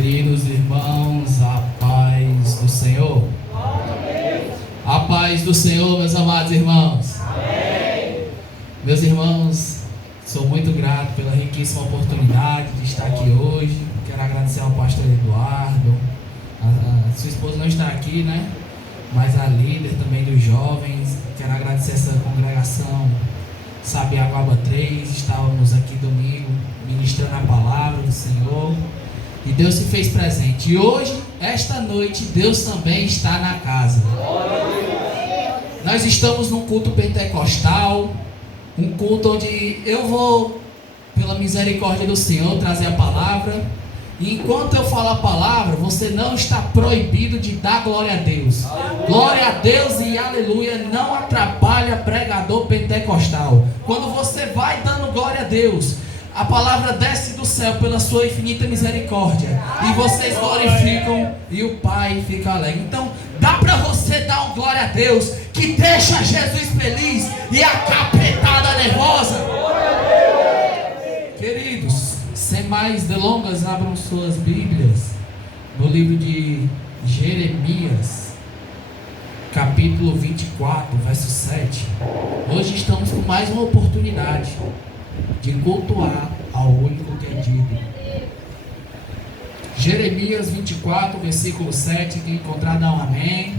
Queridos irmãos, a paz do Senhor. Amém. A paz do Senhor, meus amados irmãos. Amém. Meus irmãos, sou muito grato pela riquíssima oportunidade de estar aqui hoje. Quero agradecer ao pastor Eduardo. A sua esposa não está aqui, né? Mas a líder também dos jovens. Quero agradecer essa congregação Sabiaguaba 3. Estávamos aqui domingo ministrando a palavra do Senhor. E Deus se fez presente. E hoje, esta noite, Deus também está na casa. Nós estamos num culto pentecostal. Um culto onde eu vou, pela misericórdia do Senhor, trazer a palavra. E enquanto eu falo a palavra, você não está proibido de dar glória a Deus. Glória a Deus e aleluia não atrapalha pregador pentecostal. Quando você vai dando glória a Deus, a palavra desce do céu pela sua infinita misericórdia. E vocês glorificam e o Pai fica alegre. Então, dá para você dar um glória a Deus que deixa Jesus feliz e a capetada nervosa. Queridos, sem mais delongas, abram suas Bíblias no livro de Jeremias, capítulo 24, verso 7. Hoje estamos com mais uma oportunidade de cultuar ao único que é digno. Jeremias 24, versículo 7. Quem encontrar dá um amém.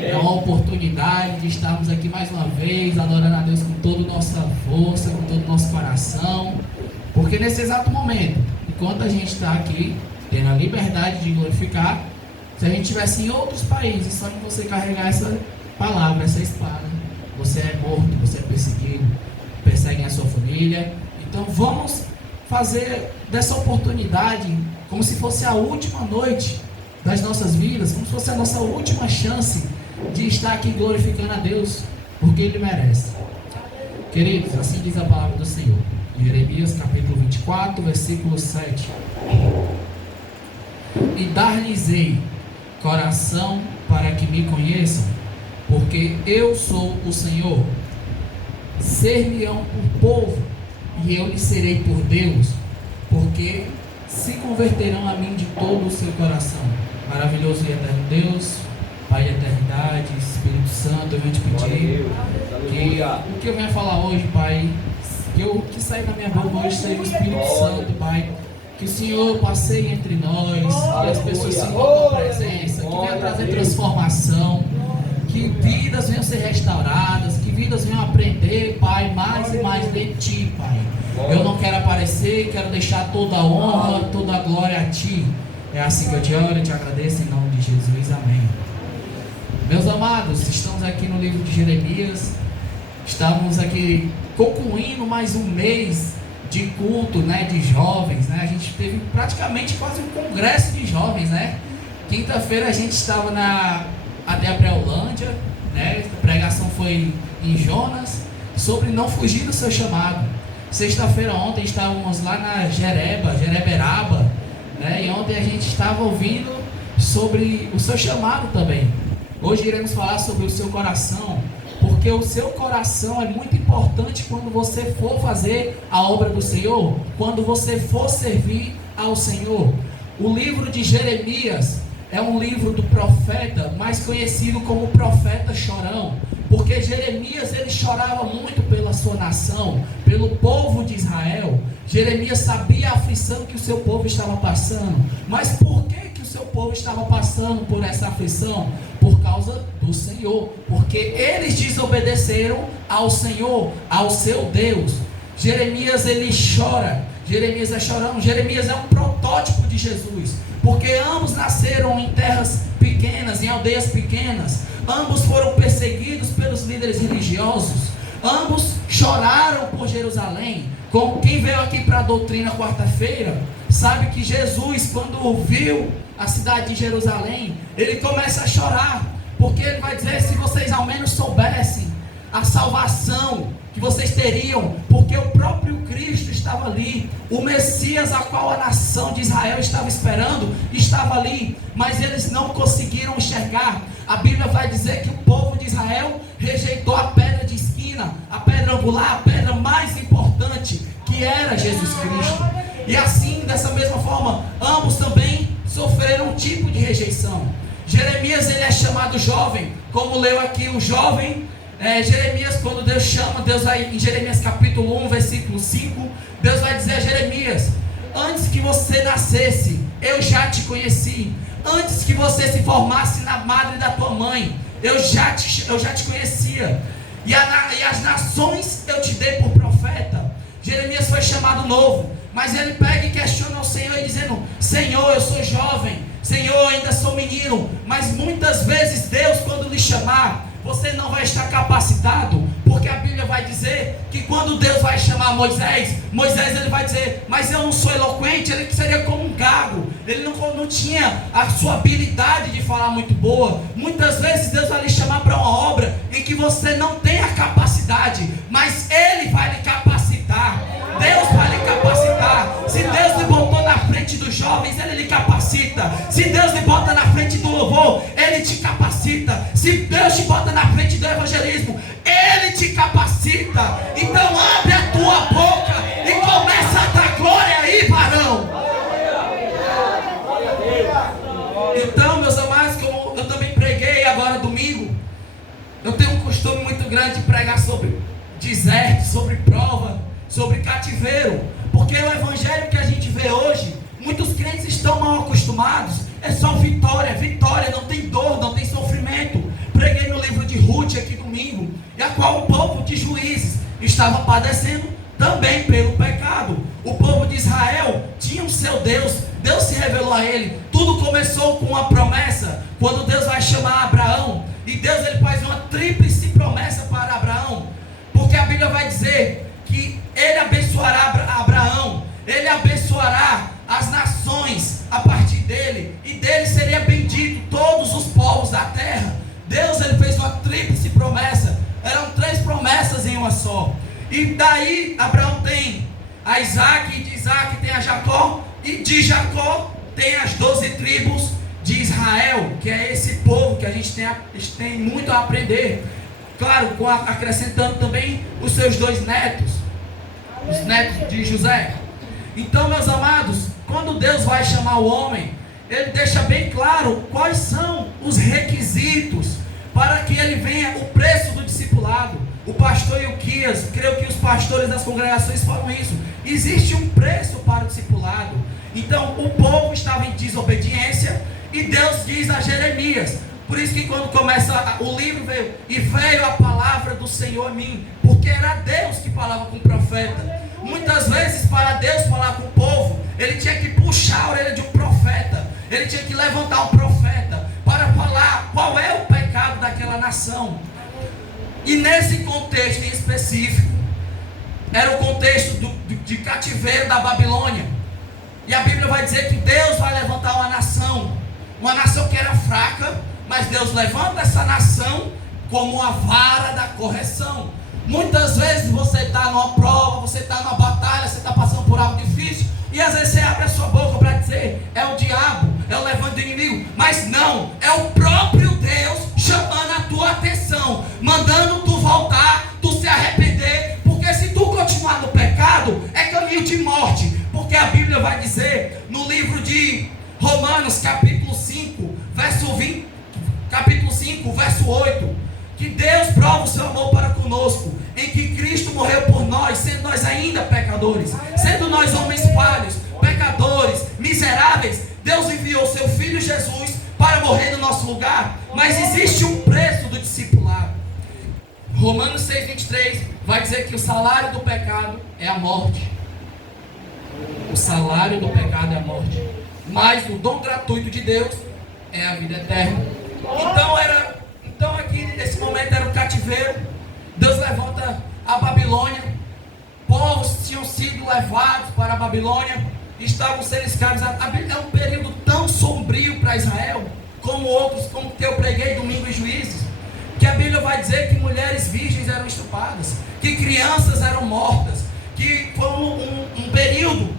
É uma oportunidade de estarmos aqui mais uma vez, adorando a Deus com toda a nossa força, com todo o nosso coração. Porque nesse exato momento, enquanto a gente está aqui, tendo a liberdade de glorificar, se a gente estivesse em outros países, só que você carregar essa palavra, essa espada, você é morto, você é perseguido, perseguem a sua família. Então vamos fazer dessa oportunidade como se fosse a última noite das nossas vidas, como se fosse a nossa última chance de estar aqui glorificando a Deus, porque Ele merece. Queridos, assim diz a palavra do Senhor, Jeremias capítulo 24, versículo 7. E dar-lhes-ei coração para que me conheçam, porque eu sou o Senhor. Ser-me-ão por povo, e eu lhes serei por Deus, porque se converterão a mim de todo o seu coração. Maravilhoso e eterno Deus, Pai da eternidade, Espírito Santo, eu venho te pedir que o que eu venho falar hoje, Pai, que sair da minha boca hoje seja o Espírito Santo, Pai. Que o Senhor passeie entre nós, que as pessoas sintam a tua presença, que venha trazer transformação, que vidas venham ser restauradas, que vidas venham aprender, Pai, mais e mais de Ti, Pai. Eu não quero aparecer, quero deixar toda a honra, toda a glória a Ti. É assim que eu te oro e te agradeço em nome de Jesus, amém. Meus amados, estamos aqui no livro de Jeremias, estamos aqui concluindo mais um mês de culto, né, de jovens, né? A gente teve praticamente quase um congresso de jovens, né? Quinta-feira a gente estava na Aldeia Preolândia, né? A pregação foi em Jonas, sobre não fugir do seu chamado. Sexta-feira ontem estávamos lá na Jereberaba, né? E ontem a gente estava ouvindo sobre o seu chamado também. Hoje iremos falar sobre o seu coração, porque o seu coração é muito importante quando você for fazer a obra do Senhor, quando você for servir ao Senhor. O livro de Jeremias é um livro do profeta, mais conhecido como profeta chorão, porque Jeremias ele chorava muito pela sua nação, pelo povo de Israel. Jeremias sabia a aflição que o seu povo estava passando. Mas por que o seu povo estava passando por essa aflição? Por causa do Senhor, porque eles desobedeceram ao Senhor, ao seu Deus. Jeremias ele chora, Jeremias é chorão, Jeremias é um protótipo de Jesus, porque ambos nasceram em terras pequenas, em aldeias pequenas, ambos foram perseguidos pelos líderes religiosos, ambos choraram por Jerusalém. Como quem veio aqui para a doutrina quarta-feira, sabe que Jesus, quando viu a cidade de Jerusalém, ele começa a chorar, porque ele vai dizer: se vocês ao menos soubessem a salvação que vocês teriam, porque o próprio Cristo estava ali, o Messias a qual a nação de Israel estava esperando, estava ali, mas eles não conseguiram enxergar. A Bíblia vai dizer que o povo de Israel rejeitou a pedra de esquina, a pedra angular, a pedra mais importante, que era Jesus Cristo. E assim, dessa mesma forma, ambos também sofreram um tipo de rejeição. Jeremias, ele é chamado jovem, como leu aqui o jovem. Jeremias, quando Deus chama, Deus vai, em Jeremias capítulo 1, versículo 5, Deus vai dizer a Jeremias: antes que você nascesse, eu já te conheci. Antes que você se formasse na madre da tua mãe, eu já te conhecia. E as nações eu te dei por profeta. Jeremias foi chamado novo, mas ele pega e questiona ao Senhor, dizendo: Senhor, eu sou jovem, Senhor, eu ainda sou menino. Mas muitas vezes Deus, quando lhe chamar, você não vai estar capacitado, porque a Bíblia vai dizer que quando Deus vai chamar Moisés, ele vai dizer: mas eu não sou eloquente. Ele seria como um gago, ele não tinha a sua habilidade de falar muito boa. Muitas vezes Deus vai lhe chamar para uma obra em que você não tem a capacidade, mas Ele vai lhe capacitar. Deus vai lhe capacitar. Se Deus lhe botou na frente dos jovens, Ele lhe capacita. Se Deus lhe bota na frente do louvor, Ele te capacita. Se Deus te bota na frente do evangelismo, Ele te capacita. Então abre a tua boca e começa a dar glória aí, varão. Então, meus amados, como eu também preguei agora domingo, eu tenho um costume muito grande de pregar sobre deserto, sobre prova, sobre cativeiro, porque o evangelho que a gente vê hoje, muitos crentes estão mal acostumados. É só vitória, vitória, não tem dor, não tem sofrimento. Preguei no livro de Ruth aqui domingo, e a qual o povo de Juízes estava padecendo também pelo pecado. O povo de Israel tinha o seu Deus, Deus se revelou a ele. Tudo começou com uma promessa, quando Deus vai chamar Abraão, e Deus, ele faz uma tríplice promessa para Abraão, porque a Bíblia vai dizer que Ele abençoará Abraão, Ele abençoará as nações a partir dele, e dele seria bendito todos os povos da terra. Deus, ele fez uma tríplice promessa, eram 3 promessas em uma só. E daí Abraão tem a Isaac, e de Isaac tem a Jacó, e de Jacó tem as 12 tribos de Israel, que é esse povo que a gente tem muito a aprender. Claro, acrescentando também os seus 2 netos, os netos de José. Então, meus amados, quando Deus vai chamar o homem, Ele deixa bem claro quais são os requisitos para que ele venha, o preço do discipulado. O pastor Ilquias, creio que os pastores das congregações falam isso: existe um preço para o discipulado. Então, o povo estava em desobediência, e Deus diz a Jeremias. Por isso que quando começa o livro, veio a palavra do Senhor a mim, porque era Deus que falava com o profeta. Muitas vezes, para Deus falar com o povo, Ele tinha que puxar a orelha de um profeta, Ele tinha que levantar um profeta para falar qual é o pecado daquela nação. E nesse contexto em específico, era o contexto de cativeiro da Babilônia. E a Bíblia vai dizer que Deus vai levantar uma nação que era fraca, mas Deus levanta essa nação como a vara da correção. Muitas vezes você está numa prova, você está numa batalha, você está passando por algo difícil, e às vezes você abre a sua boca para dizer: é o diabo, é o levante do inimigo. Mas não, é o próprio Deus chamando a tua atenção, mandando tu voltar, tu se arrepender, porque se tu continuar no pecado, é caminho de morte. Porque a Bíblia vai dizer no livro de Romanos capítulo 5, verso 8, que Deus prova o seu amor para conosco, em que Cristo morreu por nós, sendo nós ainda pecadores, sendo nós homens falhos, pecadores, miseráveis. Deus enviou o seu Filho Jesus para morrer no nosso lugar. Mas existe um preço do discipulado. Romanos 6,23 vai dizer que o salário do pecado é a morte. O salário do pecado é a morte, mas o dom gratuito de Deus é a vida eterna. Então aqui nesse momento era o cativeiro. Deus levanta a Babilônia. Povos tinham sido levados para a Babilônia, estavam sendo escravos. É um período tão sombrio para Israel, como outros, como que eu preguei domingo em Juízes, que a Bíblia vai dizer que mulheres virgens eram estupradas, que crianças eram mortas, que foi um período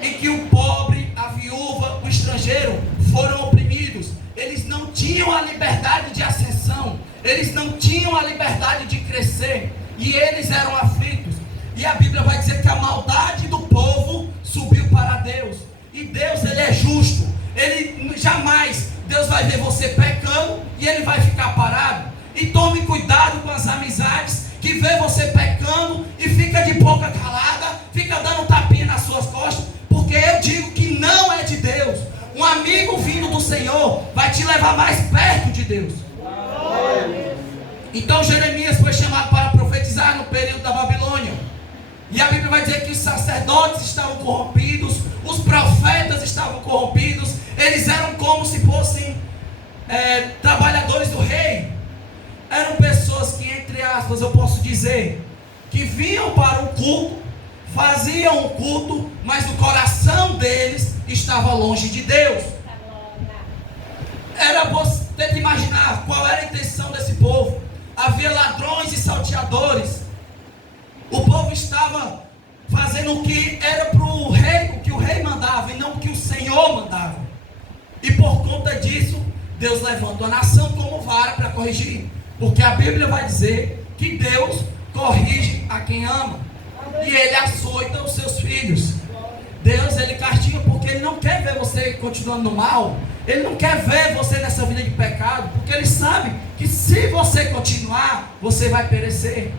em que o pobre, a viúva, o estrangeiro foram oprimidos. Eles não tinham a liberdade de ascensão, eles não tinham a liberdade de crescer, e eles eram aflitos. E a Bíblia vai dizer que a maldade do povo subiu para Deus, e Deus, ele é justo, Jamais Deus vai ver você pecando e Ele vai ficar parado. E tome cuidado com as amizades que vê você pecando e fica de boca calada, fica dando tapinha nas suas costas, porque eu digo que não é de Deus. Um amigo vindo do Senhor vai te levar mais perto de Deus. Então Jeremias foi chamado para profetizar no período da Babilônia. E a Bíblia vai dizer que os sacerdotes estavam corrompidos, os profetas estavam corrompidos, eles eram como se fossem trabalhadores do rei. Eram pessoas que, entre aspas, eu posso dizer, que vinham para o culto, faziam o culto, mas o coração deles estava longe de Deus. Era você ter que imaginar qual era a intenção desse povo. Havia ladrões e salteadores. O povo estava fazendo o que era para o rei, o que o rei mandava, e não o que o Senhor mandava. E por conta disso, Deus levanta a nação como vara para corrigir. Porque a Bíblia vai dizer que Deus corrige a quem ama. E Ele açoita os seus filhos. Deus, Ele castiga porque Ele não quer ver você continuando no mal. Ele não quer ver você nessa vida de pecado, porque Ele sabe que se você continuar, você vai perecer.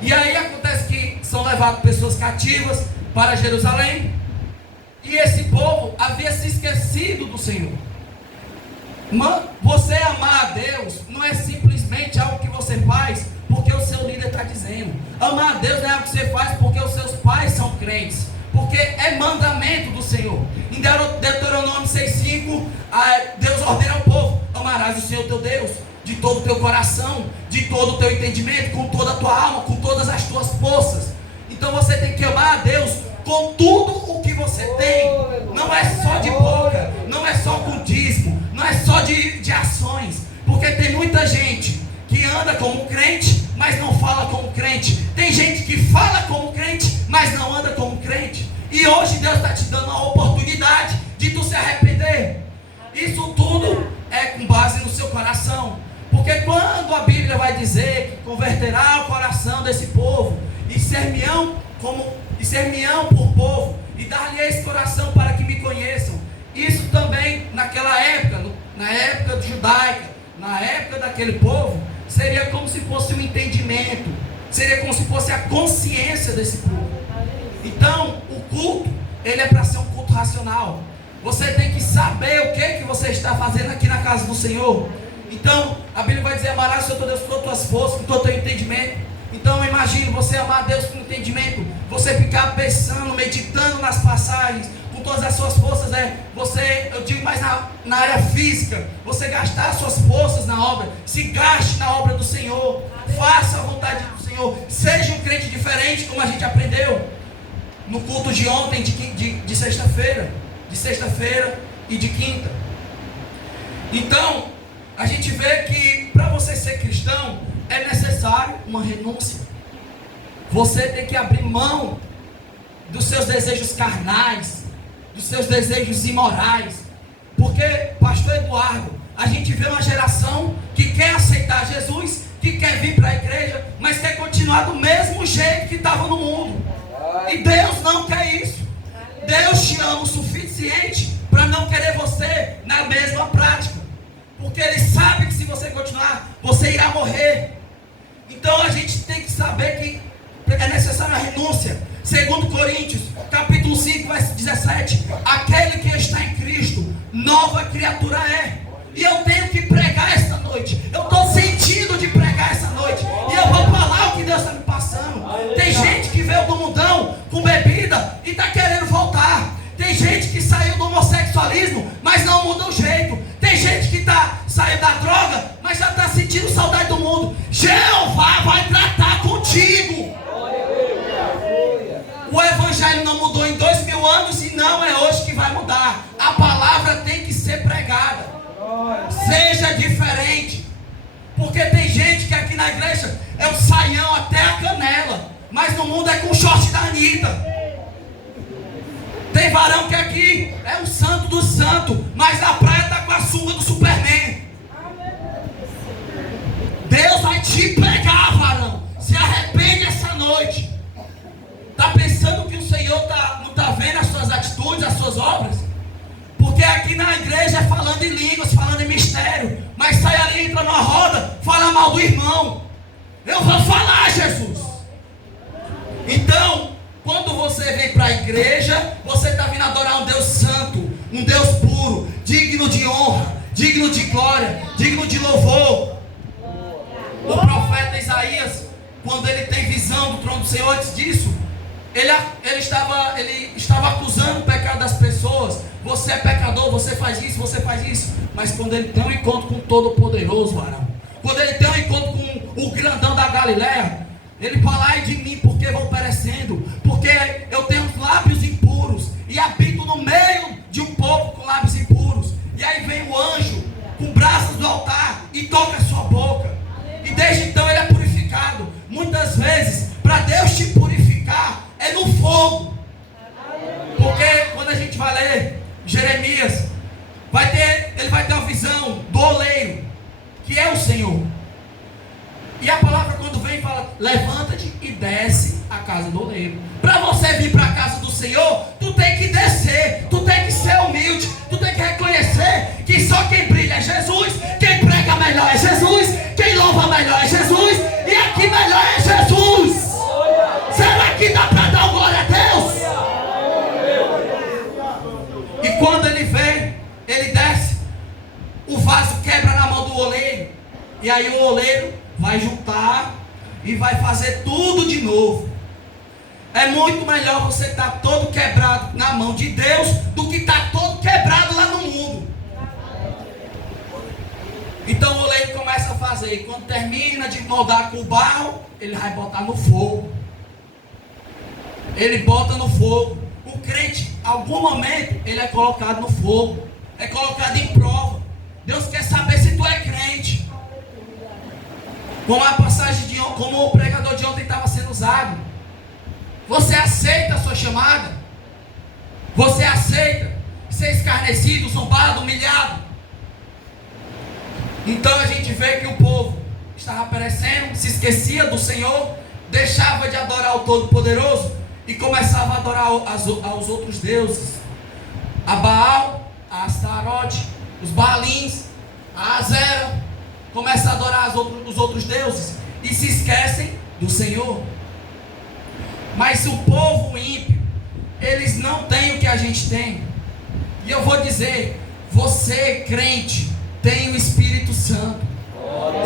E aí acontece que são levadas pessoas cativas para Jerusalém. E esse povo havia se esquecido do Senhor. Você amar a Deus não é simplesmente algo que você faz porque o seu líder está dizendo. Amar a Deus não é algo que você faz porque os seus pais são crentes, porque é mandamento do Senhor. Em Deuteronômio 6,5, Deus ordena ao povo: amarás o Senhor teu Deus de todo o teu coração, de todo o teu entendimento, com toda a tua alma, com todas as tuas forças. Então você tem que amar a Deus com tudo o que você tem. Não é só de boca, não é só com dízimo, não é só de ações. Porque tem muita gente que anda como crente, mas não fala como crente. Tem gente que fala como crente, mas não anda como crente. E hoje Deus está te dando a oportunidade de tu se arrepender. Isso tudo é com base no seu coração. Porque quando a Bíblia vai dizer que converterá o coração desse povo, e ser-me-ão por povo, e dar-lhe esse coração para que me conheçam. Isso também naquela época, na época judaica, na época daquele povo, seria como se fosse um entendimento, seria como se fosse a consciência desse povo. Então, o culto, ele é para ser um culto racional. Você tem que saber o que você está fazendo aqui na casa do Senhor. Então, a Bíblia vai dizer: amarás o Senhor teu Deus com todas as tuas forças, com todo o teu entendimento. Então, imagine você amar a Deus com entendimento, você ficar pensando, meditando nas passagens, com todas as suas forças, eu digo mais na área física, você gastar as suas forças na obra, se gaste na obra do Senhor, faça a vontade do Senhor, seja um crente diferente, como a gente aprendeu no culto de ontem, de sexta-feira e de quinta. Então, a gente vê que para você ser cristão, é necessário uma renúncia. Você tem que abrir mão dos seus desejos carnais, dos seus desejos imorais. Porque, pastor Eduardo, a gente vê uma geração que quer aceitar Jesus, que quer vir para a igreja, mas quer continuar do mesmo jeito que estava no mundo. E Deus não quer isso. Deus te ama o suficiente para não querer você na mesma prática. Porque Ele sabe que se você continuar, você irá morrer. Então a gente tem que saber que é necessária a renúncia. 2 Coríntios, capítulo 5, verso 17. Aquele que está em Cristo, nova criatura é. E eu tenho que pregar esta noite. Eu estou sentindo de pregar essa noite. E eu vou falar o que Deus está me passando. Tem gente que veio do mundão com bebida e está querendo voltar. Tem gente que saiu do homossexualismo, mas não muda o jeito. Tem gente que saiu da droga, mas já está sentindo saudade do mundo. Jeová vai tratar contigo. O evangelho não mudou em 2000 anos e não é hoje que vai mudar. A palavra tem que ser pregada. Seja diferente. Porque tem gente que aqui na igreja é o saião até a canela, mas no mundo é com o short da Anitta. Tem varão que aqui é o santo do santo, mas na praia está com a sunga do Superman. Deus vai te pegar, varão. Se arrepende essa noite. Está pensando que o Senhor não está vendo as suas atitudes, as suas obras? Porque aqui na igreja é falando em línguas, falando em mistério, mas sai ali, entra numa roda, fala mal do irmão. Eu vou falar, Jesus. Então, quando você vem para a igreja, você está vindo adorar um Deus santo, um Deus puro, digno de honra, digno de glória, digno de louvor. O profeta Isaías, quando ele tem visão do trono do Senhor, antes disso, ele estava acusando o pecado das pessoas. Você é pecador, você faz isso, você faz isso. Mas quando ele tem um encontro com o Todo-Poderoso, varão, quando ele tem um encontro com o grandão da Galileia, ele fala: ai de mim, porque vou perecendo, porque eu tenho lábios impuros e habito no meio de um povo com lábios impuros. E aí vem o anjo com brasas do altar e toca a sua boca, e desde então ele é purificado. Muitas vezes, para Deus te purificar, é no fogo. Porque quando a gente vai ler Jeremias, ele vai ter uma visão do oleiro, que é o Senhor. E a palavra, quando vem, fala: levanta-te e desce a casa do oleiro. Para você vir para a casa do Senhor, tu tem que descer, tu tem que ser humilde, tu tem que reconhecer que só quem brilha é Jesus, quem prega melhor é Jesus, quem louva melhor é Jesus, e aqui melhor é Jesus. Será que dá para dar glória a Deus? E quando ele vem, ele desce, o vaso quebra na mão do oleiro, e aí o oleiro vai juntar e vai fazer tudo de novo. É muito melhor você estar todo quebrado na mão de Deus do que estar todo quebrado lá no mundo. Então o oleiro começa a fazer, e quando termina de moldar com o barro, ele vai botar no fogo. Ele bota no fogo. O crente, em algum momento, ele é colocado no fogo, é colocado em prova. Deus quer saber se tu é crente. Como a passagem de ontem, como o pregador de ontem estava sendo usado. Você aceita a sua chamada? Você aceita ser escarnecido, zombado, humilhado? Então a gente vê que o povo estava perecendo, se esquecia do Senhor, deixava de adorar o Todo-Poderoso e começava a adorar aos outros deuses. A Baal, a Astarote, os Baalins, a Azera. Começa a adorar os outros deuses e se esquecem do Senhor. Mas o povo ímpio, eles não têm o que a gente tem. E eu vou dizer: você, crente, tem o Espírito Santo.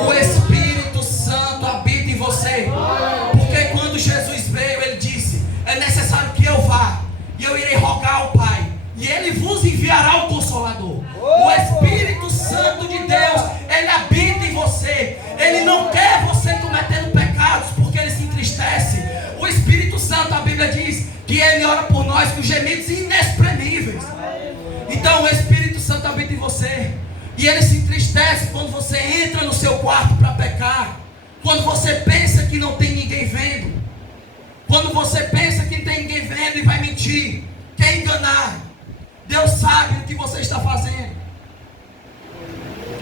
O Espírito Santo habita em você. Porque quando Jesus veio, ele disse: é necessário que eu vá, e eu irei rogar ao Pai, e ele vos enviará o Consolador. O Espírito Santo de Deus, ele habita em você. Ele não quer você cometendo pecados, porque ele se entristece. O Espírito Santo, a Bíblia diz que ele ora por nós com gemidos inexprimíveis. Então o Espírito Santo habita em você, e ele se entristece quando você entra no seu quarto para pecar, quando você pensa que não tem ninguém vendo, quando você pensa que não tem ninguém vendo e vai mentir, quer enganar. Deus sabe o que você está fazendo,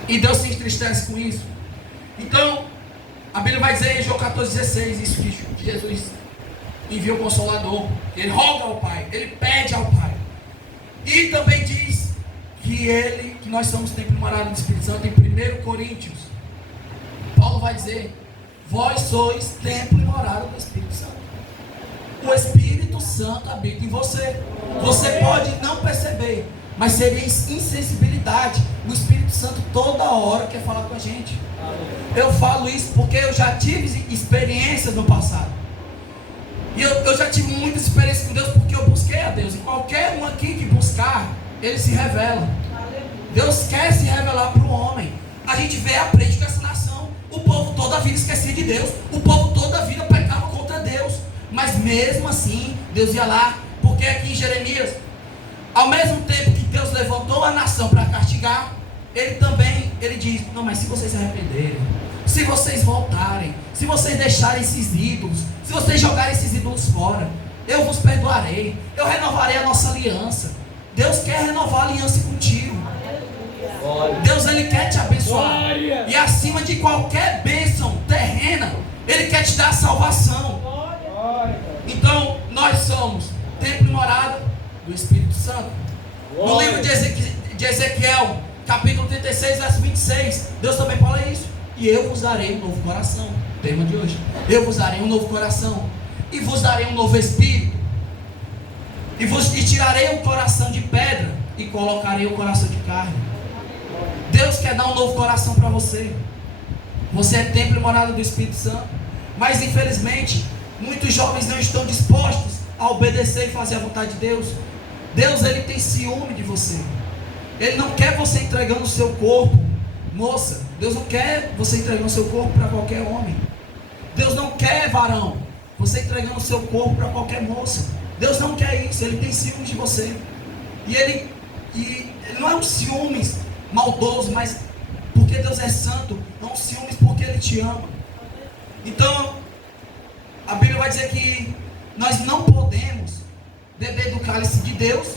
e Deus se entristece com isso. Então a Bíblia vai dizer em João 14,16 isso, que Jesus envia o Consolador, ele roga ao Pai, ele pede ao Pai, e também diz que nós somos templo e morada do Espírito Santo. Em 1 Coríntios, Paulo vai dizer: vós sois templo e morada do Espírito Santo. O Espírito Santo habita em você. Você pode não perceber, mas seria insensibilidade. O Espírito Santo toda hora quer falar com a gente. Eu falo isso porque eu já tive experiências no passado. E eu já tive muitas experiências com Deus, porque eu busquei a Deus. E qualquer um aqui que buscar, ele se revela. Deus quer se revelar para o homem. A gente vê, aprende com essa nação. O povo toda a vida esquecia de Deus. O povo toda a vida pecava contra Deus. Mas mesmo assim, Deus ia lá. Porque aqui em Jeremias, ao mesmo tempo que Deus levantou a nação para castigar, ele diz: não, mas se vocês se arrependerem, se vocês voltarem, se vocês deixarem esses ídolos, se vocês jogarem esses ídolos fora, eu vos perdoarei, eu renovarei a nossa aliança. Deus quer renovar a aliança contigo. Deus, ele quer te abençoar. E acima de qualquer bênção terrena, ele quer te dar a salvação. Então nós somos templo e morada do Espírito Santo. No livro de Ezequiel, capítulo 36, verso 26, Deus também fala isso. E eu vos darei um novo coração. Tema de hoje. Eu vos darei um novo coração. E vos darei um novo espírito. E tirarei o coração de pedra. E colocarei o coração de carne. Deus quer dar um novo coração para você. Você é templo e morada do Espírito Santo. Mas infelizmente, muitos jovens não estão dispostos a obedecer e fazer a vontade de Deus. Deus, ele tem ciúme de você. Ele não quer você entregando o seu corpo. Moça, Deus não quer você entregando o seu corpo para qualquer homem. Deus não quer, varão, você entregando o seu corpo para qualquer moça. Deus não quer isso. Ele tem ciúmes de você. E ele não é um ciúmes maldoso, mas porque Deus é santo. É um ciúmes porque Ele te ama. Então, a Bíblia vai dizer que nós não podemos beber do cálice de Deus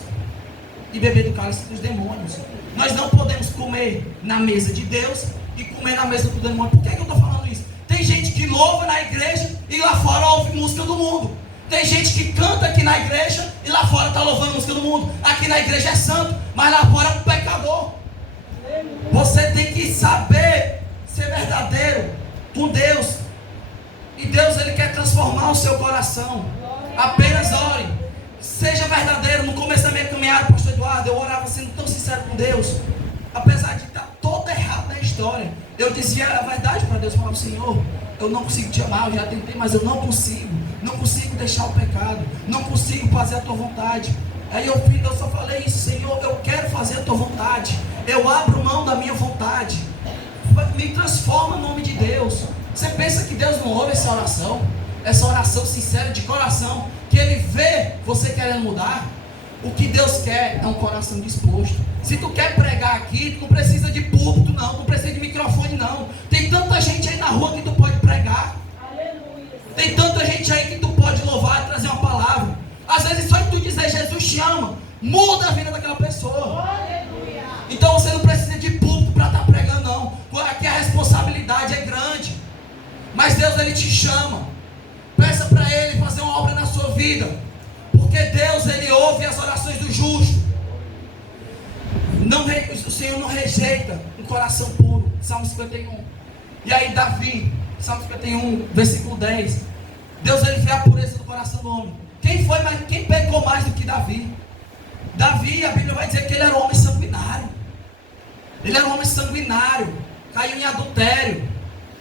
e beber do cálice dos demônios. Nós não podemos comer na mesa de Deus e comer na mesa do demônio. Por que eu estou falando isso? Tem gente que louva na igreja e lá fora ouve música do mundo. Tem gente que canta aqui na igreja e lá fora está louvando música do mundo. Aqui na igreja é santo, mas lá fora é um pecador. Você tem que saber ser verdadeiro com Deus. E Deus, Ele quer transformar o seu coração. Apenas ore. Seja verdadeiro. No começo da minha caminhada, pastor Eduardo, eu orava sendo tão sincero com Deus. Apesar de estar todo errado na história, eu dizia a verdade para Deus. Falava, Senhor, eu não consigo te amar. Eu já tentei, mas eu não consigo. Não consigo deixar o pecado. Não consigo fazer a tua vontade. Aí eu só falei isso, Senhor, eu quero fazer a tua vontade. Eu abro mão da minha vontade. Me transforma no nome de Deus. Você pensa que Deus não ouve essa oração? Essa oração sincera de coração, que Ele vê você querendo mudar. O que Deus quer é um coração disposto. Se tu quer pregar aqui, tu não precisa de púlpito não, não precisa de microfone não. Tem tanta gente aí na rua que tu pode pregar. Tem tanta gente aí que tu pode louvar e trazer uma palavra. Às vezes só que tu dizer Jesus te ama, muda a vida daquela pessoa. Então você não precisa de púlpito para estar pregando não. Aqui a responsabilidade é grande. Mas Deus, Ele te chama. Peça para Ele fazer uma obra na sua vida. Porque Deus, Ele ouve as orações do justo. O Senhor não rejeita um coração puro. Salmo 51. E aí Davi, Salmo 51, versículo 10. Deus, Ele vê a pureza do coração do homem. Quem pecou mais do que Davi? Davi, a Bíblia vai dizer que ele era um homem sanguinário. Ele era um homem sanguinário. Caiu em adultério.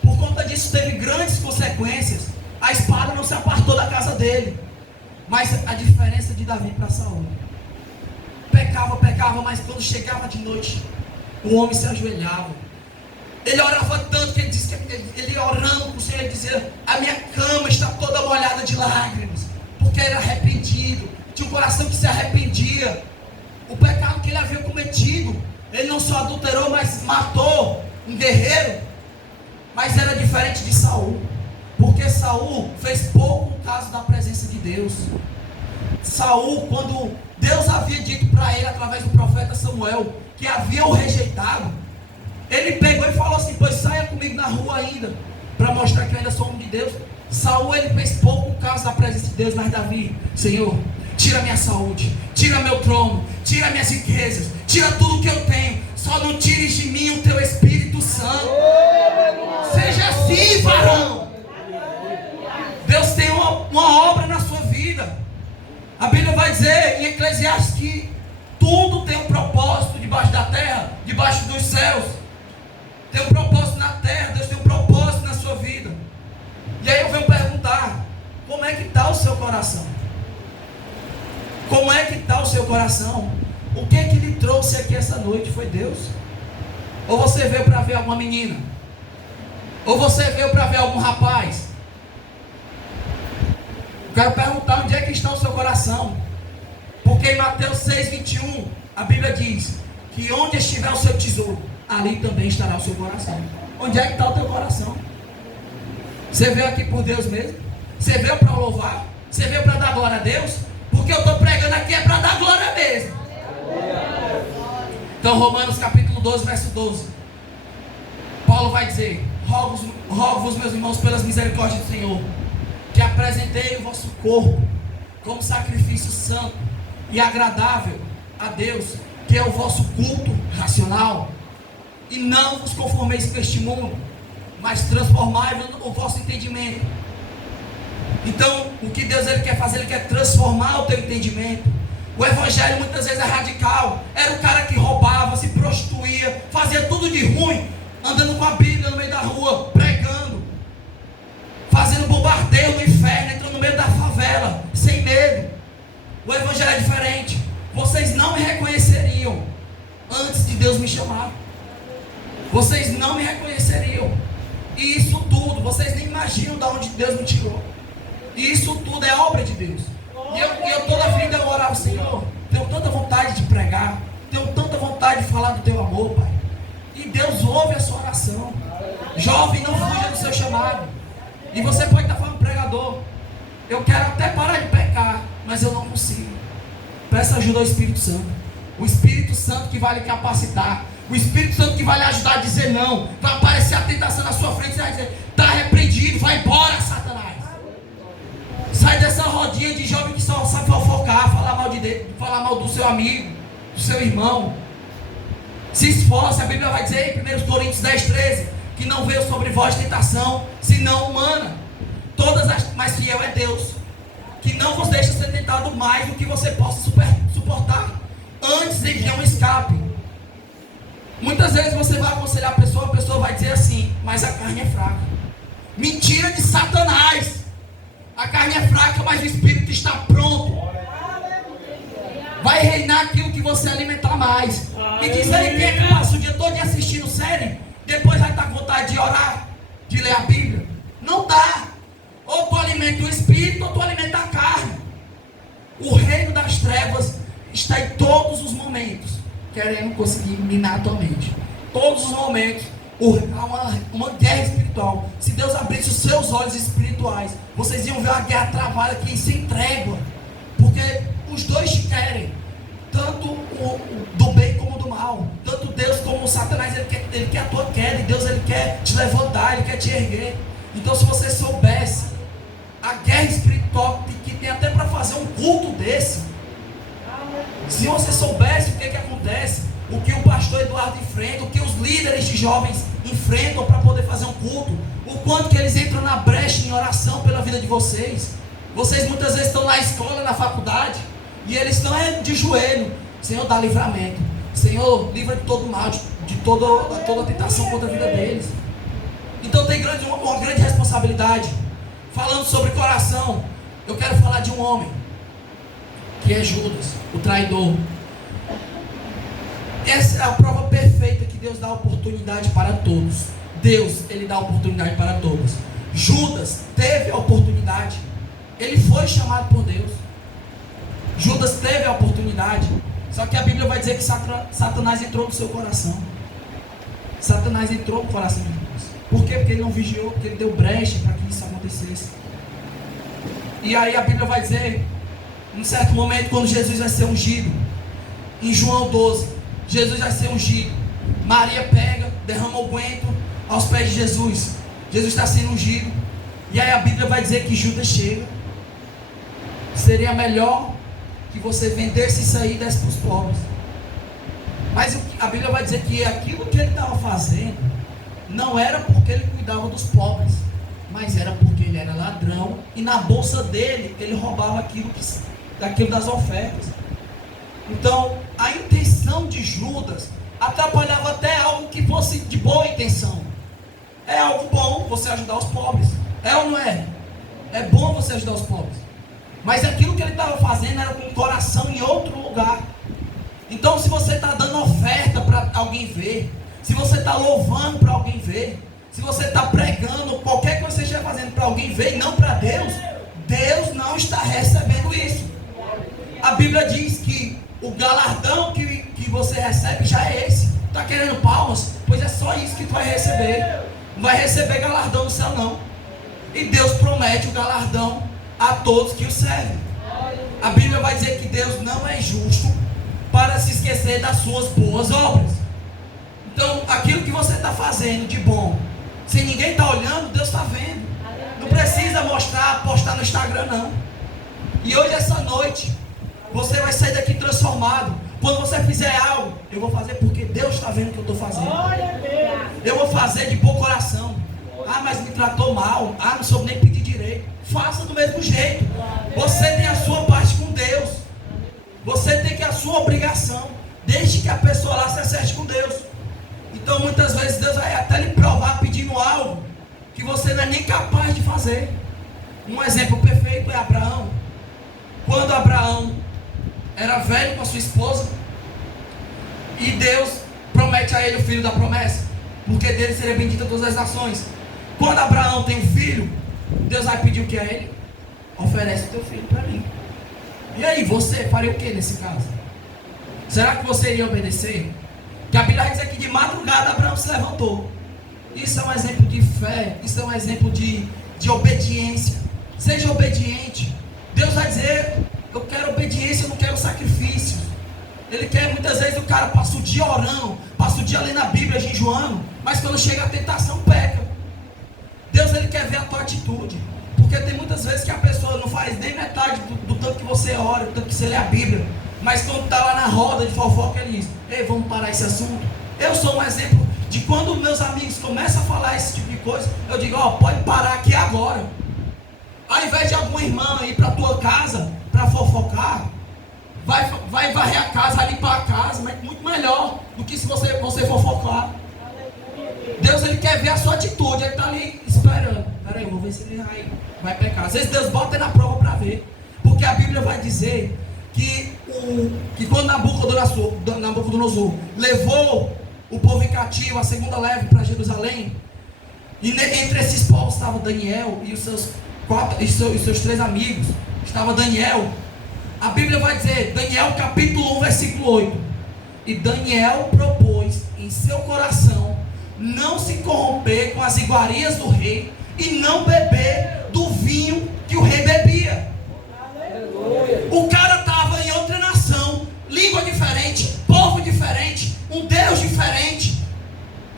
Por conta disso teve grandes consequências. A espada não se apartou da casa dele. Mas a diferença de Davi para Saul: pecava, mas quando chegava de noite, o homem se ajoelhava. Ele orava tanto que ele disse que ele orando com o Senhor, ele dizia: a minha cama está toda molhada de lágrimas. Porque era arrependido. Tinha um coração que se arrependia. O pecado que ele havia cometido, ele não só adulterou, mas matou um guerreiro. Mas era diferente de Saul. Porque Saul fez pouco no caso da presença de Deus. Saul, quando Deus havia dito para ele através do profeta Samuel que havia o rejeitado, ele pegou e falou assim: pois saia comigo na rua ainda, para mostrar que eu ainda sou homem de Deus. Saul, ele fez pouco no caso da presença de Deus. Mas Davi: Senhor, tira minha saúde, tira meu trono, tira minhas riquezas, tira tudo que eu tenho, só não tires de mim o teu Espírito Santo. Seja assim, varão. Deus tem uma obra na sua vida. A Bíblia vai dizer em Eclesiastes que tudo tem um propósito debaixo da terra, debaixo dos céus. Tem um propósito na terra. Deus tem um propósito na sua vida. E aí eu venho perguntar: como é que está o seu coração? Como é que está o seu coração? O que é que lhe trouxe aqui essa noite? Foi Deus? Ou você veio para ver alguma menina? Ou você veio para ver algum rapaz? Quero perguntar: onde é que está o seu coração? Porque em Mateus 6:21 a Bíblia diz que onde estiver o seu tesouro, ali também estará o seu coração. Onde é que está o teu coração? Você veio aqui por Deus mesmo? Você veio para louvar? Você veio para dar glória a Deus? Porque eu estou pregando aqui é para dar glória mesmo. Então Romanos capítulo 12, verso 12, Paulo vai dizer: rogo-vos, meus irmãos, pelas misericórdias do Senhor, que apresentei o vosso corpo como sacrifício santo e agradável a Deus. que é o vosso culto racional. E não vos conformeis com este mundo, mas transformai-vos no vosso entendimento. Então, o que Deus ele quer fazer? Ele quer transformar o teu entendimento. O evangelho muitas vezes é radical. Era o cara que roubava, se prostituía, fazia tudo de ruim, andando com a Bíblia no meio da rua, pregando, fazendo bombardeio no inferno, entrando no meio da favela, sem medo. O evangelho é diferente. Vocês não me reconheceriam antes de Deus me chamar. Vocês não me reconheceriam. E isso tudo, vocês nem imaginam de onde Deus me tirou. E isso tudo é obra de Deus. E eu toda a vida eu orava, Senhor, tenho tanta vontade de pregar, tenho tanta vontade de falar do teu amor, Pai. E Deus ouve a sua oração. Jovem, não fuja do seu chamado. E você pode estar falando, pregador, eu quero até parar de pecar, mas eu não consigo. Peça ajuda ao Espírito Santo. O Espírito Santo que vai lhe capacitar. O Espírito Santo que vai lhe ajudar a dizer não. Vai aparecer a tentação na sua frente, você vai dizer, está repreendido, vai embora, Satanás. Sai dessa rodinha de jovem que só sabe fofocar, falar mal do seu amigo, do seu irmão. Se esforce, a Bíblia vai dizer em 1 Coríntios 10:13, que não veio sobre vós tentação, senão humana. Mas fiel é Deus, que não vos deixa ser tentado mais do que você possa suportar. Antes envia um escape. Muitas vezes você vai aconselhar a pessoa vai dizer assim, mas a carne é fraca. Mentira de Satanás. A carne é fraca, mas o Espírito está pronto. Vai reinar aquilo que você alimentar mais. Me diz aí quem é que passa o dia todo assistindo série, depois vai estar com vontade de orar, de ler a Bíblia. Não dá. Ou tu alimenta o Espírito, ou tu alimenta a carne. O reino das trevas está em todos os momentos querendo conseguir minar a tua mente. Todos os momentos há uma guerra espiritual. Se Deus abrisse os seus olhos espirituais, vocês iam ver uma guerra travada aqui sem trégua. Porque os dois te querem, tanto o do bem como do mal. Tanto Deus como o Satanás, ele quer a tua queda. E Deus ele quer te levantar, ele quer te erguer. Então se você soubesse a guerra espiritual que tem até para fazer um culto desse, se você soubesse o que acontece, o que o pastor Eduardo enfrenta, o que os líderes de jovens enfrentam para poder fazer um culto, o quanto que eles entram na brecha em oração pela vida de vocês. Vocês muitas vezes estão na escola, na faculdade, e eles estão de joelho. Senhor, dá livramento. Senhor, livra de todo mal, de toda tentação contra a vida deles. Então tem uma grande responsabilidade. Falando sobre coração, eu quero falar de um homem, que é Judas, o traidor. Essa é a prova perfeita que Deus dá oportunidade para todos. Deus, ele dá oportunidade para todos. Judas teve a oportunidade. Ele foi chamado por Deus. Judas teve a oportunidade. Só que a Bíblia vai dizer que Satanás entrou no seu coração. Satanás entrou no coração de Judas. Por quê? Porque ele não vigiou, porque ele deu brecha para que isso acontecesse. E aí a Bíblia vai dizer, em certo momento, quando Jesus vai ser ungido, em João 12, Jesus vai ser ungido. Maria pega, derrama o guento aos pés de Jesus. Jesus está sendo ungido. E aí a Bíblia vai dizer que Judas chega. Seria melhor que você vendesse isso aí e desse para os pobres. Mas a Bíblia vai dizer que aquilo que ele estava fazendo não era porque ele cuidava dos pobres, mas era porque ele era ladrão e na bolsa dele ele roubava aquilo das ofertas. Então a intenção de Judas atrapalhava até algo que fosse de boa intenção. É algo bom você ajudar os pobres, é ou não é? É bom você ajudar os pobres, mas aquilo que ele estava fazendo era com o coração em outro lugar. Então se você está dando oferta para alguém ver, se você está louvando para alguém ver, se você está pregando, qualquer coisa que você esteja fazendo para alguém ver e não para Deus, Deus não está recebendo isso. A Bíblia diz que o galardão que você recebe já é esse. Está querendo palmas? Pois é só isso que tu vai receber. Não vai receber galardão no céu não. E Deus promete o galardão a todos que o servem. A Bíblia vai dizer que Deus não é justo para se esquecer das suas boas obras. Então aquilo que você está fazendo de bom, se ninguém está olhando, Deus está vendo. Não precisa postar no Instagram não. E hoje essa noite Você vai sair daqui transformado. Quando você fizer algo, eu vou fazer porque Deus está vendo o que eu estou fazendo. Eu vou fazer de bom coração. Ah, mas me tratou mal. Ah, não soube nem pedir direito. Faça do mesmo jeito. Você tem a sua parte com Deus. Você tem que a sua obrigação. Deixe que a pessoa lá se acerte com Deus. Então muitas vezes Deus vai até lhe provar pedindo algo que você não é nem capaz de fazer. Um exemplo perfeito é Abraão. Quando Abraão era velho com a sua esposa, e Deus promete a ele o filho da promessa, porque dele seria bendita todas as nações. Quando Abraão tem um filho, Deus vai pedir o que a ele? Oferece o teu filho para mim. E aí, você faria o que nesse caso? Será que você iria obedecer? Que a Bíblia diz que de madrugada Abraão se levantou. Isso é um exemplo de fé. Isso é um exemplo de obediência. Seja obediente. Deus vai dizer: eu quero obediência, eu não quero sacrifício. Ele quer, muitas vezes o cara passa o dia orando, passa o dia lendo a Bíblia, jejuando, mas quando chega a tentação, peca. Deus, ele quer ver a tua atitude. Porque tem muitas vezes que a pessoa não faz nem metade do tanto que você ora, do tanto que você lê a Bíblia. Mas quando está lá na roda de fofoca, ele diz: ei, vamos parar esse assunto. Eu sou um exemplo de quando meus amigos começam a falar esse tipo de coisa, eu digo: ó, pode parar aqui agora. Ao invés de alguma irmã ir para a tua casa para fofocar, vai varrer a casa, vai limpar a casa, mas muito melhor do que se você fofocar. Deus, ele quer ver a sua atitude. Ele está ali esperando. Peraí, eu vou ver se ele vai pecar. Às vezes Deus bota ele na prova para ver. Porque a Bíblia vai dizer que quando Nabucodonosor levou o povo cativo, a segunda leve para Jerusalém, e entre esses povos estava Daniel e os seus 3 amigos, estava Daniel. A Bíblia vai dizer, Daniel capítulo 1 versículo 8: e Daniel propôs em seu coração não se corromper com as iguarias do rei e não beber do vinho que o rei bebia. O cara estava em outra nação, língua diferente, povo diferente, um Deus diferente,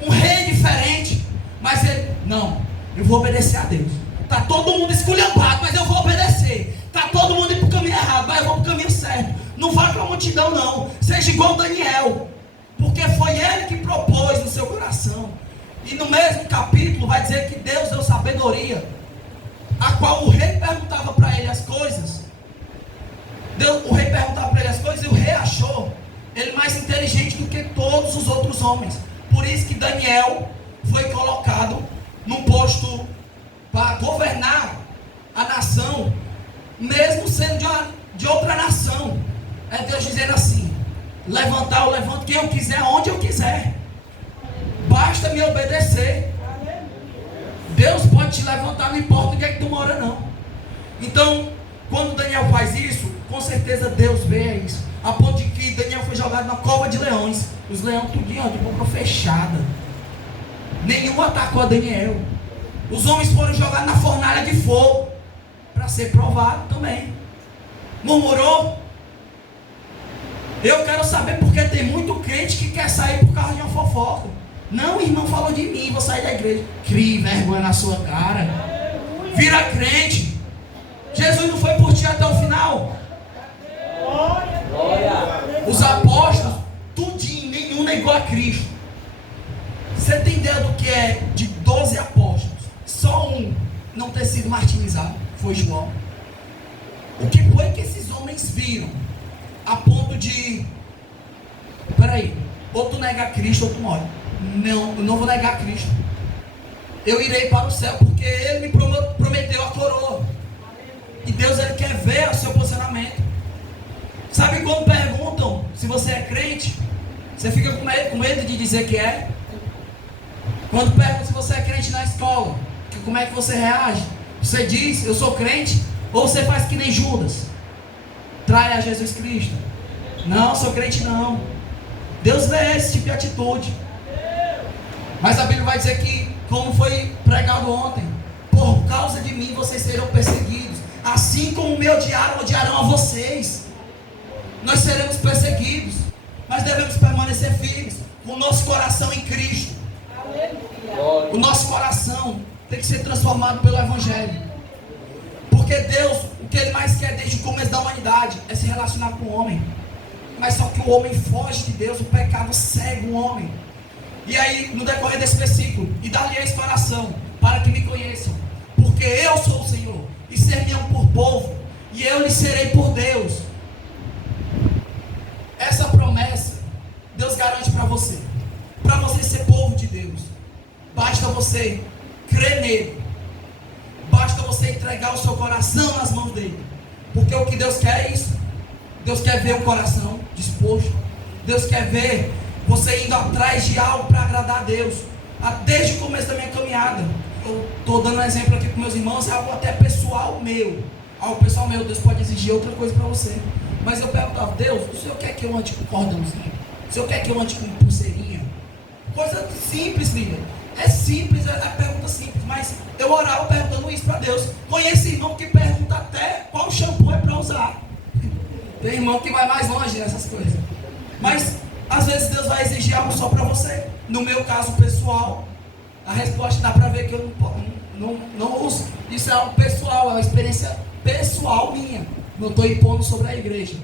um rei diferente, mas ele: não, eu vou obedecer a Deus. Está todo mundo esculhambado, mas eu vou obedecer. Está todo mundo indo para o caminho errado, mas eu vou para o caminho certo. Não vá com a multidão, não. Seja igual Daniel, porque foi ele que propôs no seu coração. E no mesmo capítulo vai dizer que Deus deu sabedoria, a qual o rei perguntava para ele as coisas. O rei perguntava para ele as coisas, e o rei achou ele mais inteligente do que todos os outros homens. Por isso que Daniel foi colocado num posto para governar a nação, mesmo sendo de outra nação. É Deus dizendo assim: levantar, eu levanto quem eu quiser, onde eu quiser, basta me obedecer. Deus pode te levantar, não importa onde é que tu mora, não. Então, quando Daniel faz isso, com certeza Deus vê isso, a ponto de que Daniel foi jogado na cova de leões. Os leões tudinho de boca fechada, nenhum atacou a Daniel. Os homens foram jogados na fornalha de fogo para ser provado também. Murmurou? Eu quero saber porque tem muito crente que quer sair por causa de uma fofoca. Não, o irmão falou de mim, vou sair da igreja. Crie vergonha na sua cara. Vira crente. Jesus não foi por ti até o final. Os apóstolos, tudinho, nenhum negou a Cristo. Você tem ideia do que é de 12 apóstolos, só um não ter sido martirizado? Foi João. O que foi que esses homens viram a ponto de: peraí, ou tu nega Cristo ou tu morre. Não, eu não vou negar Cristo. Eu irei para o céu, porque Ele me prometeu a coroa. E Deus, Ele quer ver o seu posicionamento. Sabe quando perguntam se você é crente, você fica com medo de dizer que é? Quando perguntam se você é crente na escola, como é que você reage? Você diz: eu sou crente? Ou você faz que nem Judas, trai a Jesus Cristo? Não, sou crente não. Deus vê esse tipo de atitude. Mas a Bíblia vai dizer que, como foi pregado ontem, por causa de mim vocês serão perseguidos, assim como me odiarão a vocês. Nós seremos perseguidos, mas devemos permanecer firmes, com o nosso coração em Cristo. O nosso coração tem que ser transformado pelo Evangelho, porque Deus, o que Ele mais quer desde o começo da humanidade é se relacionar relacionar com o homem. Mas só que o homem foge de Deus, o pecado cega o homem. E aí, no decorrer desse versículo, e dar-lhe-eis coração, para que me conheçam, porque eu sou o Senhor, e ser-me-ão por povo, e eu lhes serei por Deus. Essa promessa, Deus garante para você ser povo de Deus. Basta você crer nele, basta você entregar o seu coração nas mãos dele, porque o que Deus quer é isso. Deus quer ver um coração disposto, Deus quer ver você indo atrás de algo para agradar a Deus. Desde o começo da minha caminhada, eu estou dando um exemplo aqui com meus irmãos, é algo até pessoal meu. Algo pessoal meu, Deus pode exigir outra coisa para você. Mas eu perguntava, Deus, o Senhor quer que eu ande com cordãozinho? O Senhor quer que eu ande com pulseirinha? Coisa simples, filha. É simples, é pergunta simples. Mas eu orava perguntando isso para Deus. Conheço irmão que pergunta até qual shampoo é para usar. Tem irmão que vai mais longe nessas coisas. Mas às vezes Deus vai exigir algo só para você. No meu caso pessoal, a resposta dá para ver que eu não uso. Isso é algo pessoal, é uma experiência pessoal minha. Não estou impondo sobre a igreja.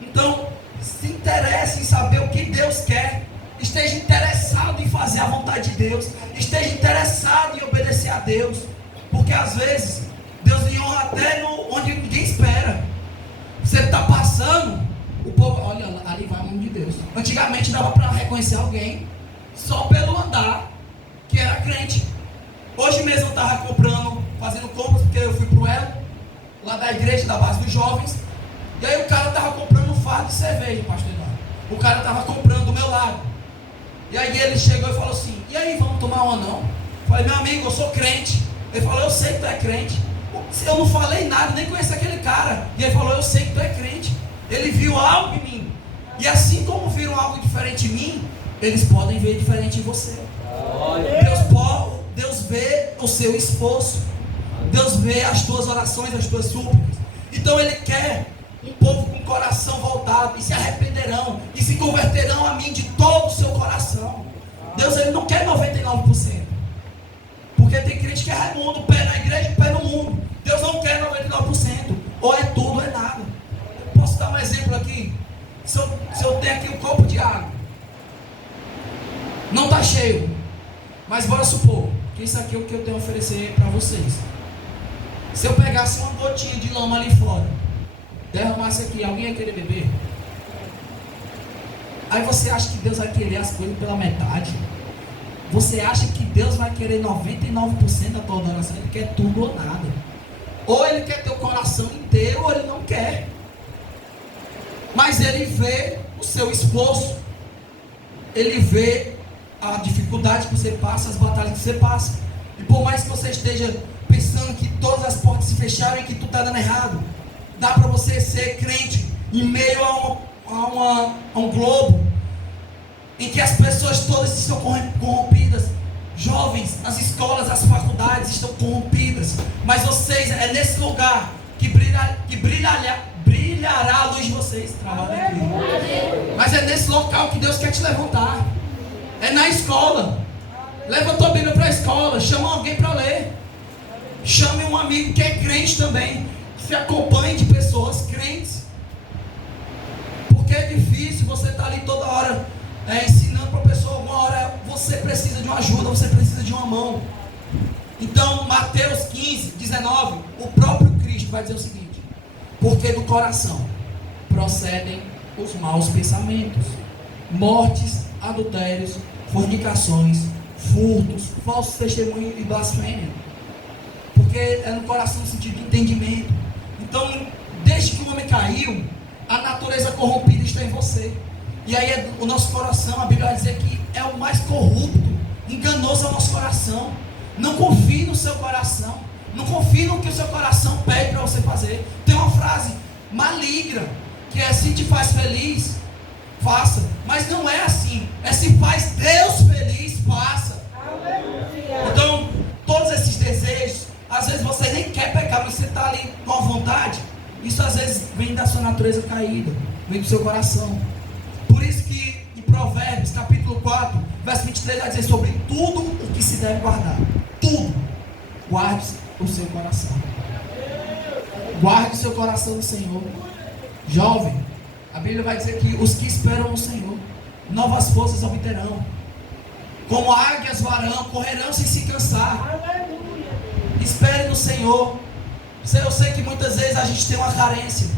Então, se interesse em saber o que Deus quer. Esteja interessado em fazer a vontade de Deus. Esteja interessado em obedecer a Deus. Porque às vezes Deus lhe honra até onde ninguém espera. Você está passando, o povo, olha, ali vai o nome de Deus. Antigamente dava para reconhecer alguém só pelo andar que era crente. Hoje mesmo eu estava comprando, fazendo compras, porque eu fui para o Elo, lá da igreja, da base dos jovens. E aí o cara estava comprando um fardo de cerveja, pastor Eduardo. O cara estava comprando do meu lado. E aí ele chegou e falou assim, e aí, vamos tomar uma não? Eu falei, meu amigo, eu sou crente. Ele falou, eu sei que tu é crente. Eu não falei nada, nem conheço aquele cara. E ele falou, eu sei que tu é crente. Ele viu algo em mim. E assim como viram algo diferente em mim, eles podem ver diferente em você. Deus vê o seu esforço. Deus vê as tuas orações, as tuas súplicas. Então Ele quer um povo com o coração voltado, e se arrependerão, e se converterão a mim de todo o seu coração. Deus, Ele não quer 99%. Porque tem crente que é Raimundo, pé na igreja, pé no mundo. Deus não quer 99%. Ou é tudo ou é nada. Eu posso dar um exemplo aqui. Se eu tenho aqui um copo de água, não está cheio, mas bora supor que isso aqui é o que eu tenho a oferecer para vocês. Se eu pegasse uma gotinha de lama ali fora, derramasse aqui, alguém ia querer beber? Aí você acha que Deus vai querer as coisas pela metade? Você acha que Deus vai querer 99% da tua adoração? Ele quer tudo ou nada. Ou Ele quer teu coração inteiro, ou Ele não quer. Mas Ele vê o seu esforço. Ele vê a dificuldade que você passa, as batalhas que você passa. E por mais que você esteja pensando que todas as portas se fecharam e que tudo está dando errado, dá para você ser crente em meio a um globo em que as pessoas todas estão corrompidas. Jovens, as escolas, as faculdades estão corrompidas. Mas vocês, é nesse lugar que brilhará a luz de vocês. Mas é nesse local que Deus quer te levantar. É na escola. Leva a tua Bíblia para a escola. Chama alguém para ler. Chame um amigo que é crente também. Se acompanhe de pessoas crentes. Porque é difícil você estar ali toda hora ensinando para a pessoa. Alguma hora você precisa de uma ajuda, você precisa de uma mão. Então Mateus 15, 19, o próprio Cristo vai dizer o seguinte: porque do coração procedem os maus pensamentos, mortes, adultérios, fornicações, furtos, falsos testemunhos e blasfêmia. Porque é no coração no sentido de entendimento. Então, desde que o homem caiu, a natureza corrompida está em você. E aí o nosso coração, a Bíblia vai dizer que é o mais corrupto, enganoso é o nosso coração. Não confie no seu coração. Não confie no que o seu coração pede para você fazer. Tem uma frase maligna, que é: se te faz feliz, faça. Mas não é assim. É: se faz Deus feliz, faça. Então, todos esses desejos, às vezes você nem quer pecar, mas você está ali com a vontade. Isso às vezes vem da sua natureza caída, vem do seu coração. Por isso que em Provérbios, capítulo 4, verso 23, vai dizer sobre tudo o que se deve guardar. Tudo. Guarde o seu coração. Guarde o seu coração no Senhor. Jovem, a Bíblia vai dizer que os que esperam no Senhor, novas forças obterão. Como águias voarão, correrão sem se cansar. Espere no Senhor. Eu sei que muitas vezes a gente tem uma carência.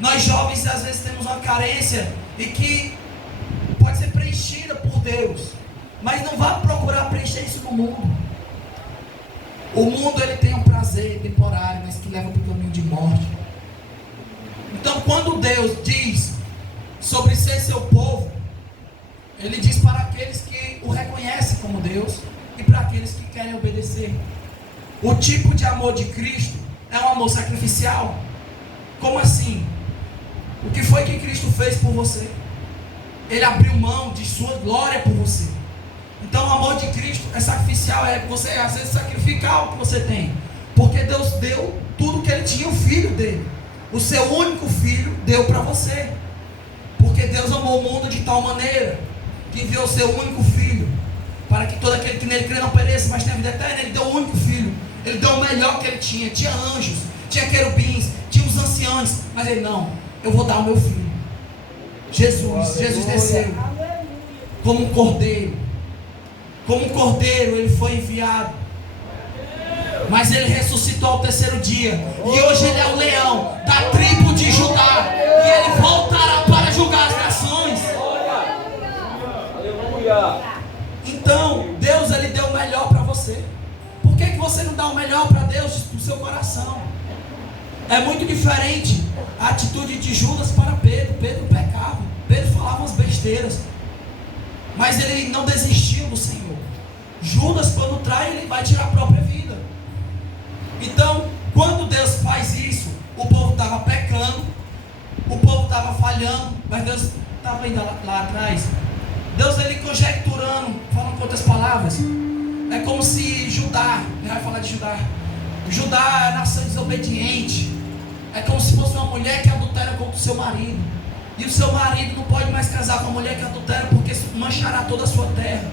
Nós jovens às vezes temos uma carência e que pode ser preenchida por Deus. Mas não vá procurar preencher isso no mundo. O mundo ele tem um prazer temporário, mas que leva para o caminho de morte. Então quando Deus diz sobre ser seu povo, Ele diz para aqueles que o reconhecem como Deus e para aqueles que querem obedecer. O tipo de amor de Cristo é um amor sacrificial. Como assim? O que foi que Cristo fez por você? Ele abriu mão de sua glória por você. Então o amor de Cristo é sacrificial, é você às vezes sacrificar o que você tem. Porque Deus deu tudo que Ele tinha, o Filho dele. O seu único Filho deu para você. Porque Deus amou o mundo de tal maneira que enviou o seu único Filho, para que todo aquele que nele crê não pereça, mas tenha vida eterna. Ele deu o único Filho. Ele deu o melhor que Ele tinha. Tinha anjos, tinha querubins, tinha os anciãos, mas Ele não, eu vou dar o meu Filho. Jesus desceu como um cordeiro. Como um cordeiro Ele foi enviado, mas Ele ressuscitou ao terceiro dia. E hoje Ele é o leão da tribo de Judá, e Ele voltará para julgar as nações. Então Deus Ele deu o melhor para você. Por que você não dá o melhor para Deus do seu coração? É muito diferente a atitude de Judas para Pedro. Pedro pecava, Pedro falava umas besteiras, mas ele não desistiu do Senhor. Judas, quando trai, ele vai tirar a própria vida. Então, quando Deus faz isso, o povo estava pecando, o povo estava falhando, mas Deus estava ainda lá atrás. Deus ele conjecturando, falando com outras palavras, é como se Judá, ele vai falar de Judá. Judá é nação desobediente. É como se fosse uma mulher que adultera contra o seu marido. E o seu marido não pode mais casar com a mulher que adultera, porque manchará toda a sua terra.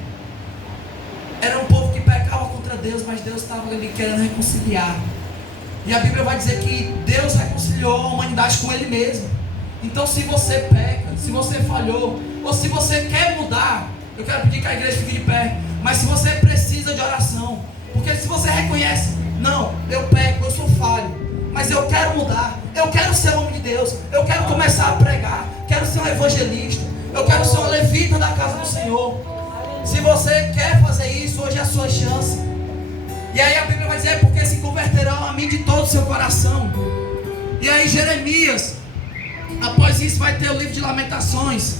Era um povo que pecava contra Deus, mas Deus estava ali querendo reconciliar. E a Bíblia vai dizer que Deus reconciliou a humanidade com Ele mesmo. Então se você peca, se você falhou, ou se você quer mudar, eu quero pedir que a igreja fique de pé. Mas se você precisa de oração, porque se você reconhece, não, eu peco, eu sou falho, mas eu quero mudar, eu quero ser homem de Deus, eu quero começar a pregar, quero ser um evangelista, eu quero ser um levita da casa do Senhor. Se você quer fazer isso, hoje é a sua chance. E aí a Bíblia vai dizer, porque se converterão a mim de todo o seu coração. E aí Jeremias, após isso vai ter o livro de Lamentações.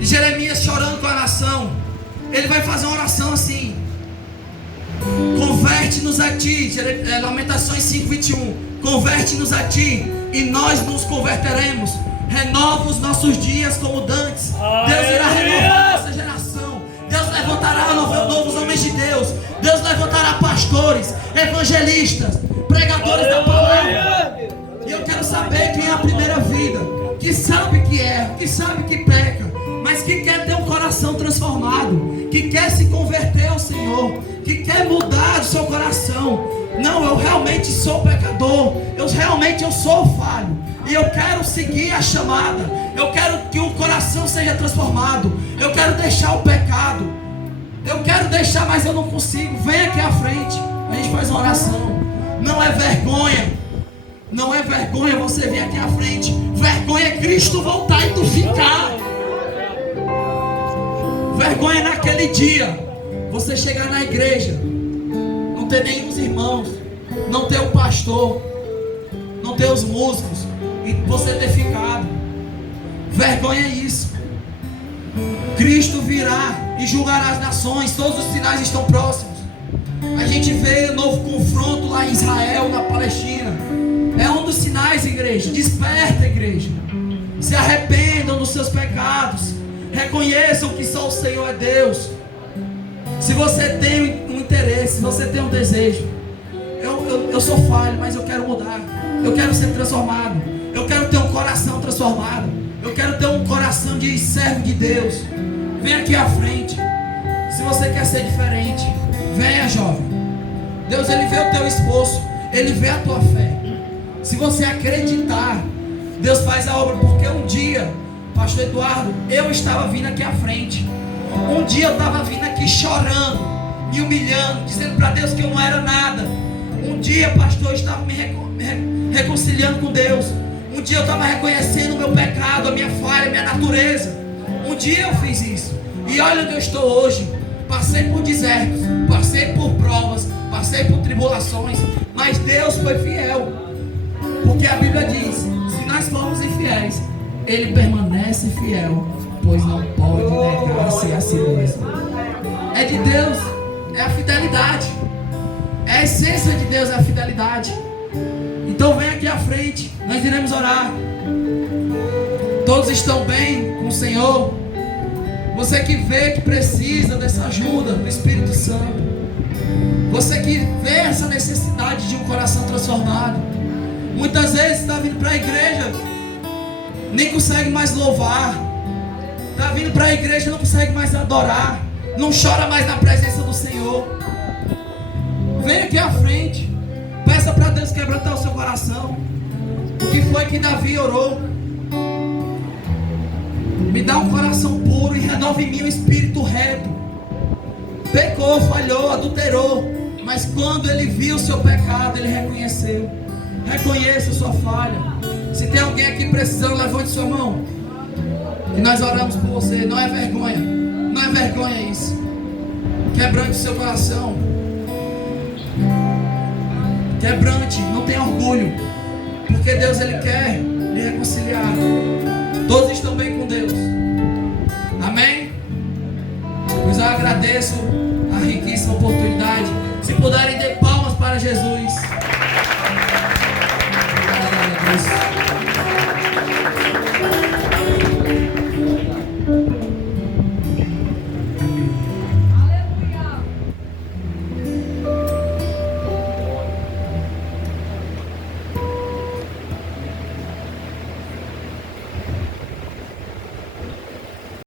E Jeremias chorando com a nação, ele vai fazer uma oração assim: converte-nos a ti. Lamentações 5:21. Converte-nos a ti, e nós nos converteremos. Renova os nossos dias como dantes. Deus irá renovar a nossa geração. Deus levantará novos homens de Deus. Deus levantará pastores, evangelistas, pregadores da palavra. E eu quero saber quem é a primeira vida, que sabe que erra, que sabe que peca, mas que quer ter um coração transformado, que quer se converter ao Senhor, que quer mudar o seu coração. Não, eu realmente sou pecador, eu sou falho, e eu quero seguir a chamada. Eu quero que o coração seja transformado. Eu quero deixar o pecado. Eu quero deixar, mas eu não consigo. Vem aqui à frente, a gente faz uma oração. Não é vergonha, não é vergonha você vir aqui à frente. Vergonha é Cristo voltar e tu ficar. Vergonha é naquele dia você chegar na igreja, não ter nenhum dos irmãos, não ter o pastor, não ter os músicos, e você ter ficado. Vergonha é isso. Cristo virá e julgará as nações. Todos os sinais estão próximos. A gente vê um novo confronto lá em Israel, na Palestina. É um dos sinais, igreja. Desperta, igreja. Se arrependam dos seus pecados. Reconheçam que só o Senhor é Deus. Se você tem um interesse, se você tem um desejo, eu sou falho, mas eu quero mudar. Eu quero ser transformado. Eu quero ter um coração transformado. Eu quero ter um coração de servo de Deus. Vem aqui à frente. Se você quer ser diferente, venha, jovem. Deus, Ele vê o teu esforço, Ele vê a tua fé. Se você acreditar Deus faz a obra, porque um dia, pastor Eduardo, eu estava vindo aqui à frente. Um dia eu estava vindo aqui chorando, me humilhando, dizendo para Deus que eu não era nada. Um dia, pastor, eu estava me reconciliando com Deus. Um dia eu estava reconhecendo o meu pecado, a minha falha, a minha natureza. Um dia eu fiz isso. E olha onde eu estou hoje. Passei por desertos, passei por provas, passei por tribulações, mas Deus foi fiel. Porque a Bíblia diz: se nós formos infiéis, Ele permanece fiel, pois não pode negar-se a si mesmo. É de Deus, é a fidelidade. É a essência de Deus, é a fidelidade. Então vem aqui à frente, nós iremos orar. Todos estão bem com o Senhor? Você que vê que precisa dessa ajuda do Espírito Santo, você que vê essa necessidade de um coração transformado, muitas vezes está vindo para a igreja, nem consegue mais louvar, está vindo para a igreja, não consegue mais adorar, não chora mais na presença do Senhor. Vem aqui à frente, peça para Deus quebrantar o seu coração. O que foi que Davi orou? Me dá um coração puro e renova em mim um espírito reto. Pecou, falhou, adulterou, mas quando ele viu o seu pecado, ele reconheceu. Reconheça a sua falha. Se tem alguém aqui precisando, levante sua mão, que nós oramos por você. Não é vergonha, não é vergonha isso. Quebrante o seu coração, quebrante, não tenha orgulho, porque Deus, Ele quer lhe reconciliar. Todos estão bem